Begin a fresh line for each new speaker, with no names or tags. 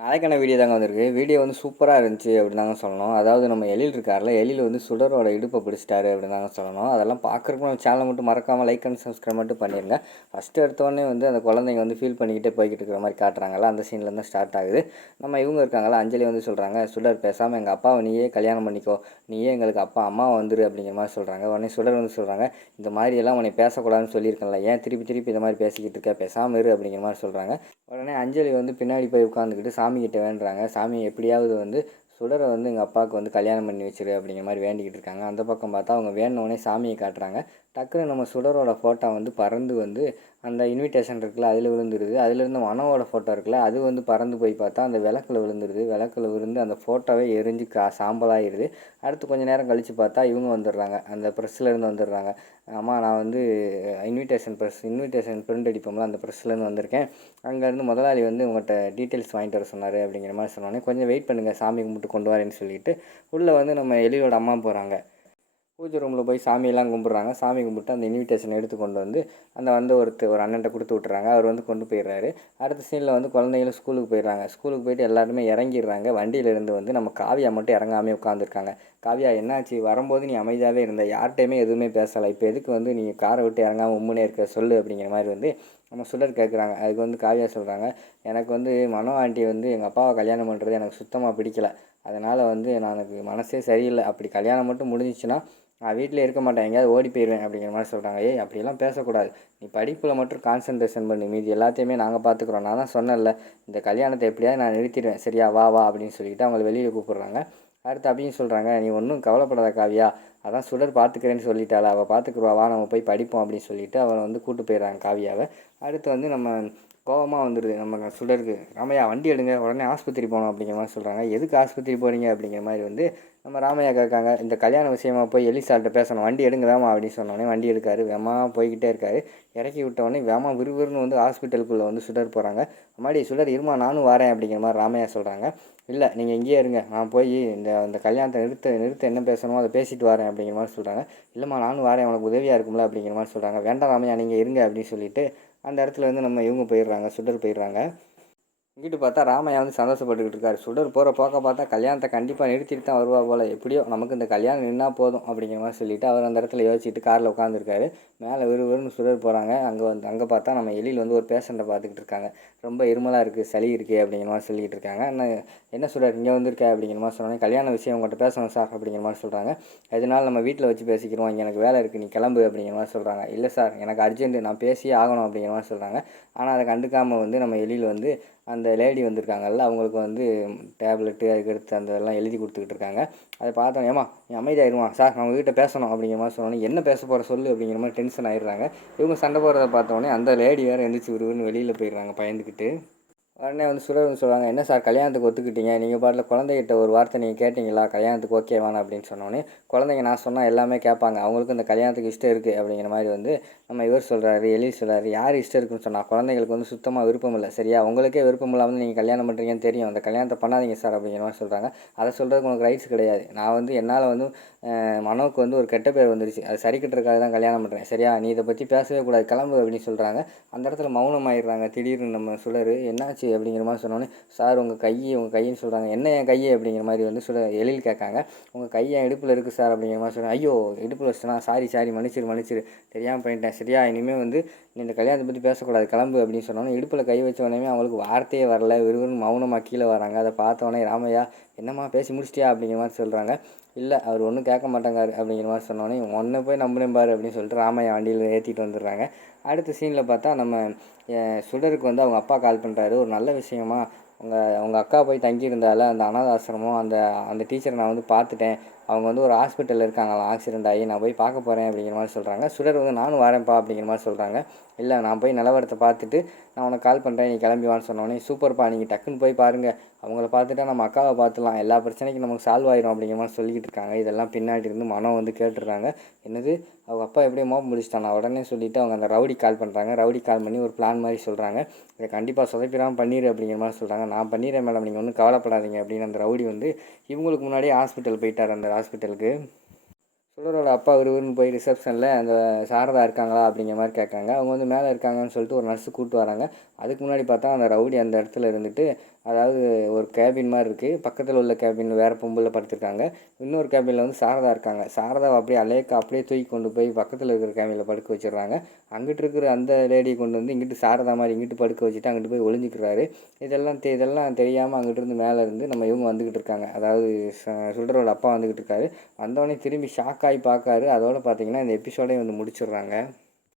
நாளைக்கான வீடியோ தாங்க வந்திருக்கு. வீடியோ வந்து சூப்பராக இருந்துச்சு அப்படின்னு தாங்க சொல்லணும். அதாவது நம்ம எழில் இருக்கார்ல எழில் வந்து சுடரோட இடுப்பை பிடிச்சிட்டாரு அப்படின்னு தாங்க சொல்லணும். அதெல்லாம் பார்க்குறப்ப நம்ம சேனலை மட்டும் மறக்காமல் லைக் அண்ட் சப்ஸ்கிரைப் மட்டும் பண்ணிடுங்க ஃபஸ்ட்டு எடுத்தோடனே வந்து அந்த குழந்தைங்க வந்து ஃபீல் பண்ணிக்கிட்டே போய்கிட்டு இருக்கிற மாதிரி காட்டுறாங்கல்ல அந்த சீனில் தான் ஸ்டார்ட் ஆகுது. நம்ம இவங்க இருக்காங்களா அஞ்சலி வந்து சொல்கிறாங்க சுடர் பேசாமல் எங்கள் அப்பாவை நீயே கல்யாணம் பண்ணிக்கோ. நீயே எங்களுக்கு அப்பா அம்மா வந்துரு அப்படிங்கிற மாதிரி சொல்கிறாங்க உடனே சுடர் வந்து சொல்கிறாங்க இந்த மாதிரி எல்லாம் உன்னை பேசக்கூடாதுன்னு சொல்லியிருக்கேன்ல. ஏன் திருப்பி திருப்பி இந்த மாதிரி பேசிக்கிட்டு இருக்க? பேசாமல் இரு அப்படிங்கிற மாதிரி சொல்கிறாங்க உடனே அஞ்சலி வந்து பின்னாடி போய் உட்காந்துக்கிட்டு சாமிக்கிட்ட வேண்டுறாங்க. சாமி எப்படியாவது வந்து சுடரை வந்து எங்கள் அப்பாவுக்கு வந்து கல்யாணம் பண்ணி வச்சிரு அப்படிங்கிற மாதிரி வேண்டிக்கிட்டு இருக்காங்க. அந்த பக்கம் பார்த்தா அவங்க வேணுனே சாமியை காட்டுறாங்க. டக்குன்னு நம்ம சுடரோட ஃபோட்டோ வந்து பறந்து வந்து அந்த இன்விடேஷன் இருக்குல்ல அதில் விழுந்துருது. அதுலேருந்து மனோவோட ஃபோட்டோ இருக்குல்ல அது வந்து பறந்து போய் பார்த்தா அந்த விளக்கில் விழுந்துருது. விளக்கில் விழுந்து அந்த ஃபோட்டோவே எரிஞ்சு கா சாம்பலாகிடுது அடுத்து கொஞ்ச நேரம் கழித்து பார்த்தா இவங்க வந்துடுறாங்க. அந்த ப்ரெஸ்லேருந்து வந்துடுறாங்க. அம்மா நான் வந்து இன்விடேஷன் ப்ரெஸ் இன்விடேஷன் பிரிண்ட் அடிப்போம்ல அந்த ப்ரெஸ்லேருந்து வந்திருக்கேன். அங்கேருந்து முதலாளி வந்து உங்கள்கிட்ட டீட்டெயில்ஸ் வாங்கிட்டு வர சொன்னார் அப்படிங்கிற மாதிரி சொன்னோன்னே கொஞ்சம் வெயிட் பண்ணுங்கள் சாமி கும்பிட்டு கொண்டு வரேன்னு சொல்லிட்டு உள்ளே வந்து நம்ம எலியோட அம்மா போகிறாங்க பூஜை ரூமில் போய் சாமியெல்லாம் கும்பிட்றாங்க. சாமி கும்பிட்டு அந்த இன்விடேஷன் எடுத்து கொண்டு வந்து அந்த வந்து ஒருத்தர் ஒரு அண்ணன்ட்ட கொடுத்து விட்றாங்க அவர் வந்து கொண்டு போயிடுறாரு. அடுத்த சீனில் வந்து குழந்தைகளும் ஸ்கூலுக்கு போயிடுறாங்க. ஸ்கூலுக்கு போயிட்டு எல்லாருமே இறங்கிடுறாங்க. வண்டியிலேருந்து வந்து நம்ம காவியா மட்டும் இறங்காமே உட்காந்துருக்காங்க காவியா என்னாச்சு? வரும்போது நீ அமைதியாகவே இருந்த. யார்கிட்டையுமே எதுவுமே பேசலை. இப்போ எதுக்கு வந்து நீ காரை விட்டு இறங்காமல் உம்முனே இருக்க? சொல்லு அப்படிங்கிற மாதிரி வந்து நம்ம சுடர் கேட்குறாங்க அதுக்கு வந்து காவியா சொல்கிறாங்க எனக்கு வந்து மனோ ஆண்டி வந்து எங்கள் அப்பாவை கல்யாணம் பண்ணுறது எனக்கு சுத்தமாக பிடிக்கல. அதனால் வந்து நான் எனக்கு மனசே சரியில்லை. அப்படி கல்யாணம் மட்டும் முடிஞ்சிச்சுன்னா நான் வீட்டில் இருக்க மாட்டேன். எங்கேயாவது ஓடி போயிடுவேன் அப்படிங்கிற மாதிரி சொல்கிறாங்க ஏய் அப்படியெல்லாம் பேசக்கூடாது. நீ படிப்பில் மட்டும் கான்சன்ட்ரேஷன் பண்ணி. மீதி எல்லாத்தையுமே நாங்கள் பார்த்துக்குறோம் நான் தான் சொன்னேன்ல இந்த கல்யாணத்தை எப்படியாவது நான் நிறுத்திடுவேன். சரியா வா வா அப்படின்னு சொல்லிட்டு அவங்கள வெளியில் கூப்பிட்றாங்க. அடுத்து அப்படின்னு சொல்கிறாங்க நீ ஒன்றும் கவலைப்படாத காவியா. அதான் சுடர் பார்த்துக்கிறேன்னு சொல்லிட்டாளா. அவள் பார்த்துக்குருவா வா நம்ம போய் படிப்போம் அப்படின்னு சொல்லிட்டு அவளை வந்து கூட்டு போயிடுறாங்க காவியாவை. அடுத்து வந்து நம்ம கோபமாக வந்துடுது நம்ம சுடருக்கு ராமையா வண்டி எடுங்க. உடனே ஆஸ்பத்திரி போகணும் அப்படிங்கிற மாதிரி சொல்கிறாங்க எதுக்கு ஆஸ்பத்திரி போகிறீங்க அப்படிங்கிற மாதிரி வந்து நம்ம ராமையா கேட்காங்க. இந்த கல்யாண விஷயமா போய் எலிசால்கிட்ட பேசணும். வண்டி எடுங்க வேமா அப்படின்னு சொன்னோடனே வண்டி எடுக்காரு. வேமா போய்கிட்டே இருக்காரு. இறக்கி விட்டோடனே வேமா விறுவிறுன்னு வந்து ஹாஸ்பிட்டலுக்குள்ளே வந்து சுடர் போகிறாங்க அம்மாடி சுடர் இருமா? நானும் வரேன் அப்படிங்கிற மாதிரி ராமையா சொல்கிறாங்க இல்லை நீங்கள் இங்கேயே இருங்க. நான் போய் இந்த இந்த கல்யாணத்தை நிறுத்த நிறுத்த என்ன பேசணுமோ அதை பேசிட்டு வரேன் அப்படிங்கிற மாதிரி சொல்கிறாங்க இல்லைம்மா நானும் வரேன் அவனுக்கு உதவியாக இருக்கும்ல அப்படிங்கிற மாதிரி சொல்கிறாங்க வேண்டாம் ராமையா நீங்கள் இருங்க அப்படின்னு சொல்லிட்டு அந்த இடத்துல வந்து நம்ம இவங்க போயிடுறாங்க சுடர் போயிடுறாங்க. இங்கிட்டு பார்த்தா ராமையா வந்து சந்தோஷப்பட்டுக்கிட்டு இருக்காரு. சுடர் போகிற போக்க பார்த்தா கல்யாணத்தை கண்டிப்பாக நிறுத்திட்டு தான் வருவா போல். எப்படியோ நமக்கு இந்த கல்யாணம் நின்னா போதும் அப்படிங்கிற மாதிரி சொல்லிவிட்டு அவர் அந்த இடத்துல யோசிச்சுட்டு காரில் உட்காந்துருக்காரு மேலே விறுவிறுன்னு சுடர் போகிறாங்க அங்கே வந்து அங்கே பார்த்தா நம்ம எலியில் வந்து ஒரு பேஷண்ட்டை பார்த்துக்கிட்டு இருக்காங்க. ரொம்ப இருமலாக இருக்குது சளி இருக்குது அப்படிங்கிற மாதிரி சொல்லிகிட்டு இருக்காங்க. என்ன என்ன சுடர் இங்கே வந்திருக்க அப்படிங்கிற மாதிரி சொன்னோன்னே கல்யாண விஷயம் உங்கள்கிட்ட பேசணும் சார் அப்படிங்கிற மாதிரி சொல்கிறாங்க அதனால நம்ம வீட்டில் வச்சு பேசிக்கிறோம் இங்கே எனக்கு வேலை இருக்குது நீ கிளம்பு அப்படிங்கிற மாதிரி சொல்கிறாங்க இல்லை சார் எனக்கு அர்ஜென்ட்டு நான் பேசியே ஆகணும் அப்படிங்கிற மாதிரி சொல்கிறாங்க ஆனால் அதை கண்டுக்காமல் வந்து நம்ம எலியில் வந்து அந்த லேடி வந்திருக்காங்கல்ல அவங்களுக்கு வந்து டேப்லெட்டு அதுக்கடுத்து அந்த இதெல்லாம் எழுதி கொடுத்துக்கிட்டு இருக்காங்க. அதை பார்த்தோம் ஏமா நீ அமைதியாயிருமா? சார் நான் உங்ககிட்ட பேசணும் அப்படிங்கிற மாதிரி சொன்னோன்னே என்ன பேச போகிற சொல்லு அப்படிங்கிற மாதிரி டென்ஷன் ஆயிடுறாங்க. இவங்க சண்டை போடுறத பார்த்தோன்னே அந்த லேடி வேறு எந்திரிச்சு விடுன்னு வெளியில் போயிடுறாங்க பயந்துக்கிட்டு. உடனே வந்து சுரர் சொல்லுவாங்க என்ன சார் கல்யாணத்துக்கு ஒத்துக்கிட்டீங்க? நீங்கள் பாட்டில் குழந்தைகிட்ட ஒரு வார்த்தை நீங்கள் கேட்டிங்களா? கல்யாணத்துக்கு ஓகே வேணாம் அப்படின்னு சொன்னோன்னே குழந்தைங்க நான் சொன்னால் எல்லாமே கேட்பாங்க. அவங்களுக்கும் இந்த கல்யாணத்துக்கு இஷ்டம் இருக்குது அப்படிங்கிற மாதிரி வந்து நம்ம இவர் சொல்கிறாரு எலி சொல்கிறாரு யார் இஷ்டம் இருக்குன்னு சொன்னால் குழந்தைங்களுக்கு வந்து சுத்தமாக விருப்பம் இல்லை. சரியா? உங்களுக்கே விருப்பம் இல்லாமல் நீங்கள் கல்யாணம் பண்ணுறீங்கன்னு தெரியும். அந்த கல்யாணத்தை பண்ணாதீங்க சார் அப்படிங்கிற மாதிரி சொல்கிறாங்க அதை சொல்கிறதுக்கு உனக்கு ரைட்ஸ் கிடையாது. நான் வந்து என்னால் வந்து மனோவுக்கு வந்து ஒரு கெட்ட பேர் வந்துருச்சு. அது சரி கட்டுறதுக்காக தான் கல்யாணம் பண்ணுறேன் சரியா? நீ இதை பற்றி பேசவே கூடாது. கிளம்பு அப்படின்னு சொல்கிறாங்க அந்த இடத்துல மௌனம் ஆயிடுறாங்க திடீர்னு நம்ம சுடர் என்னாச்சு? அப்படிங்கிற மாதிரி சொன்னோன்னே சார் உங்கள் கை உங்கள் கைன்னு சொல்கிறாங்க என்ன என் கையை? அப்படிங்கிற மாதிரி வந்து சுட எழில் கேட்காங்க. உங்கள் கை என் இடுப்பில் இருக்குது சார் அப்படிங்கிற மாதிரி சொல்கிறேன் ஐயோ இடுப்பில் வச்சுனா சாரி சாரி மன்னிச்சிரு மன்னிச்சிரு. தெரியாமல் பண்ணிட்டேன் சரியா இனிமேல் வந்து நீ இந்த கல்யாணத்தை பற்றி பேசக்கூடாது. கிளம்பு அப்படின்னு சொன்னோன்னே இடுப்பில் கை வச்ச உடனே அவங்களுக்கு வார்த்தையே வரல. விறுவிறுன்னு மௌனமாக கீழே வராங்க. அதை பார்த்தோன்னே ராமையா என்னம்மா பேசி முடிச்சிட்டியா? அப்படிங்கிற மாதிரி சொல்கிறாங்க இல்லை அவர் ஒன்றும் கேட்க மாட்டாங்காரு அப்படிங்கிற மாதிரி சொன்னோன்னே ஒன்றை போய் நம்பினேன் பாரு அப்படின்னு சொல்லிட்டு ராமையா வண்டியில் ஏற்றிட்டு வந்துடுறாங்க. அடுத்த சீனில் பார்த்தா நம்ம சுடருக்கு வந்து அவங்க அப்பா கால் பண்ணுறாரு ஒரு நல்ல விஷயமா உங்கள் உங்கள் அக்கா போய் தங்கியிருந்தால அந்த அனாத ஆசிரமம் அந்த அந்த டீச்சரை நான் வந்து பார்த்துட்டேன். அவங்க வந்து ஒரு ஹாஸ்பிட்டலில் இருக்காங்களாம் ஆக்சிடென்ட் ஆகி நான் போய் பார்க்க போகிறேன் அப்படிங்கிற மாதிரி சொல்கிறாங்க சுடர் வந்து நானும் வரேன்ப்பா அப்படிங்கிற மாதிரி சொல்கிறாங்க இல்லை நான் போய் நிலவரத்தை பார்த்துட்டு நான் உனக்கு கால் பண்ணுறேன் நீ கிளம்பி வான்னு சொன்னோன்னே சூப்பர்ப்பா நீங்கள் டக்குன்னு போய் பாருங்கள் அவங்கள பார்த்துட்டா நம்ம அக்காவை பார்த்துலாம் எல்லா பிரச்சனைக்கும் நமக்கு சால்வ் ஆயிரும் அப்படிங்கிற மாதிரி சொல்லிக்கிட்டு இருக்காங்க. இதெல்லாம் பின்னாடி இருந்து மனம் வந்து கேட்டுடுறாங்க. என்னது? அவங்க அப்பா எப்படியும் மோப்பம் முடிச்சிட்டான் உடனே சொல்லிவிட்டு அவங்க அந்த ரவுடி கால் பண்ணுறாங்க ரவுடி கால் பண்ணி ஒரு பிளான் மாதிரி சொல்கிறாங்க இதை கண்டிப்பாக சொதப்பிடாமல் பண்ணிடு அப்படிங்கிற மாதிரி சொல்கிறாங்க நான் பண்ணிடுறேன் மேடம். நீங்கள் ஒன்றும் கவலைப்படாதீங்க அப்படின்னு அந்த ரவுடி வந்து இவங்களுக்கு முன்னாடியே ஹாஸ்பிட்டல் போயிட்டார் அந்த ஹாஸ்பிட்டலுக்கு சுடரோட அப்பா விறுவிறுன்னு போய் ரிசப்ஷனில் அந்த சாரதா இருக்காங்களா அப்படிங்கிற மாதிரி கேட்காங்க. அவங்க வந்து மேலே இருக்காங்கன்னு சொல்லிட்டு ஒரு நர்ஸு கூப்பிட்டு வராங்க. அதுக்கு முன்னாடி பார்த்தா அந்த ரவுடி அந்த இடத்துல இருந்துட்டு அதாவது ஒரு கேபின் மாதிரி இருக்குது பக்கத்தில் உள்ள கேபின் வேறு பொம்பளை படுத்திருக்காங்க. இன்னொரு கேபினில் வந்து சாரதா இருக்காங்க. சாரதாவை அப்படியே அலேக்கா அப்படியே தூக்கி கொண்டு போய் பக்கத்தில் இருக்கிற கேபினில் படுக்க வச்சிடுறாங்க. அங்கிட்டு இருக்கிற அந்த லேடியை கொண்டு வந்து இங்கிட்டு சாரதா மாதிரி இங்கிட்டு படுக்க வச்சுட்டு அங்கிட்டு போய் ஒளிஞ்சிக்கிறாரு. இதெல்லாம் தெ இதெல்லாம் தெரியாமல் அங்கிட்டு இருந்து மேலே இருந்து நம்ம இவங்க வந்துக்கிட்டு இருக்காங்க. அதாவது ச- சுடரோட அப்பா வந்துக்கிட்டு இருக்காரு. வந்தவொடனே திரும்பி ஷாக் ஆகி பார்க்காரு. அதோடு பார்த்தீங்கன்னா இந்த எபிசோடே வந்து முடிச்சிடுறாங்க.